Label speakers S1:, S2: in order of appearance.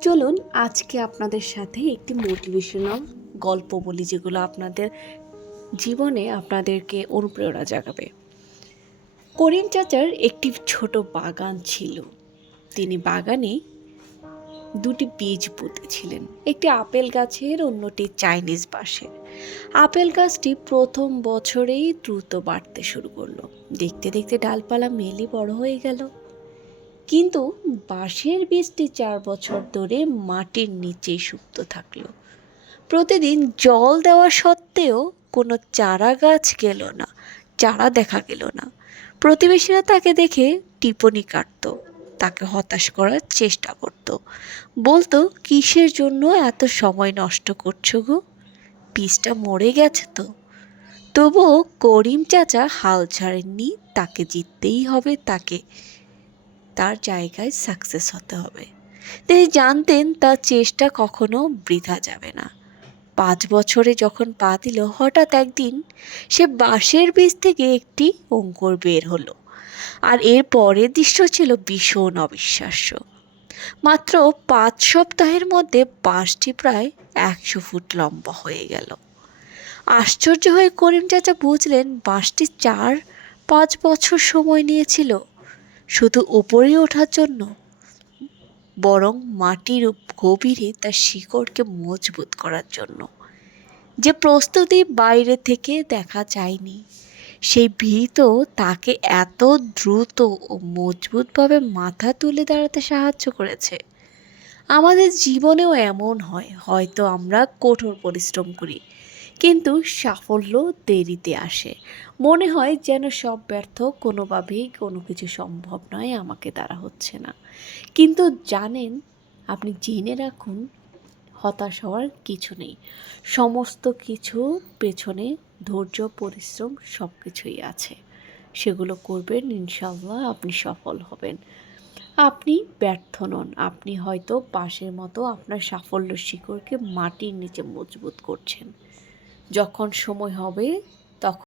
S1: চলুন আজকে আপনাদের সাথে একটি মোটিভেশনাল গল্প বলি যেগুলো আপনাদের জীবনে আপনাদেরকে অনুপ্রেরণা জাগাবে। করিম চাচার একটি ছোট বাগান ছিল। তিনি বাগানে দুটি বীজ পুঁতেছিলেন। একটি আপেল গাছের, অন্যটি চাইনিজ বাঁশের। আপেল গাছটি প্রথম বছরেই দ্রুত বাড়তে শুরু করল। দেখতে দেখতে ডালপালা মেলে বড় হয়ে গেল। কিন্তু বাঁশের বীজটি চার বছর ধরে মাটির নিচেই সুপ্ত থাকল। প্রতিদিন জল দেওয়া সত্ত্বেও কোনো চারা গাছ গেল না, চারা দেখা গেল না। প্রতিবেশীরা তাকে দেখে টিপনি কাটত, তাকে হতাশ করার চেষ্টা করত। বলতো, কিসের জন্য এত সময় নষ্ট করছ গো? বীজটা মরে গেছে তো। তবুও করিম চাচা হাল ছাড়েননি, তাকে জিততেই হবে তাকে। তার জায়গায় সাকসেস হতে হবে। তিনি জানতেন তার চেষ্টা কখনো বৃথা যাবে না। পাঁচ বছরে যখন পা দিল, হঠাৎ একদিন সে বাঁশের বীজ থেকে একটি অঙ্কুর বের হলো। আর এর পরের দৃশ্য ছিল ভীষণ অবিশ্বাস্য। মাত্র পাঁচ সপ্তাহের মধ্যে বাঁশটি প্রায় একশো ফুট লম্বা হয়ে গেল। আশ্চর্য হয়ে করিম চাচা বুঝলেন, বাঁশটি চার পাঁচ বছর সময় নিয়েছিল। শুধু উপরে ওঠার জন্য, বরং মাটির গভীরে তার শিকড়কে মজবুত করার জন্য। যে প্রস্তুতি বাইরে থেকে দেখা যায়নি, সেই ভীত তাকে এত দ্রুত ও মজবুতভাবে মাথা তুলে দাঁড়াতে সাহায্য করেছে। আমাদের জীবনেও এমন হয়, হয়তো আমরা কঠোর পরিশ্রম করি কিন্তু সাফল্য দেরিতে আসে। মনে হয় যেন সব ব্যর্থ, কোনোভাবেই কোনো কিছু সম্ভব নয়, আমাকে দ্বারা হচ্ছে না। কিন্তু জানেন, আপনি জেনে রাখুন, হতাশ হওয়ার কিছু নেই। সমস্ত কিছু পেছনে ধৈর্য, পরিশ্রম সব কিছুই আছে। সেগুলো করবেন ইনশাল্লাহ আপনি সফল হবেন। আপনি ব্যর্থ নন। আপনি হয়তো পাশের মতো আপনার সাফল্য শিকড়কে মাটির নিচে মজবুত করছেন। যখন সময় হবে তখন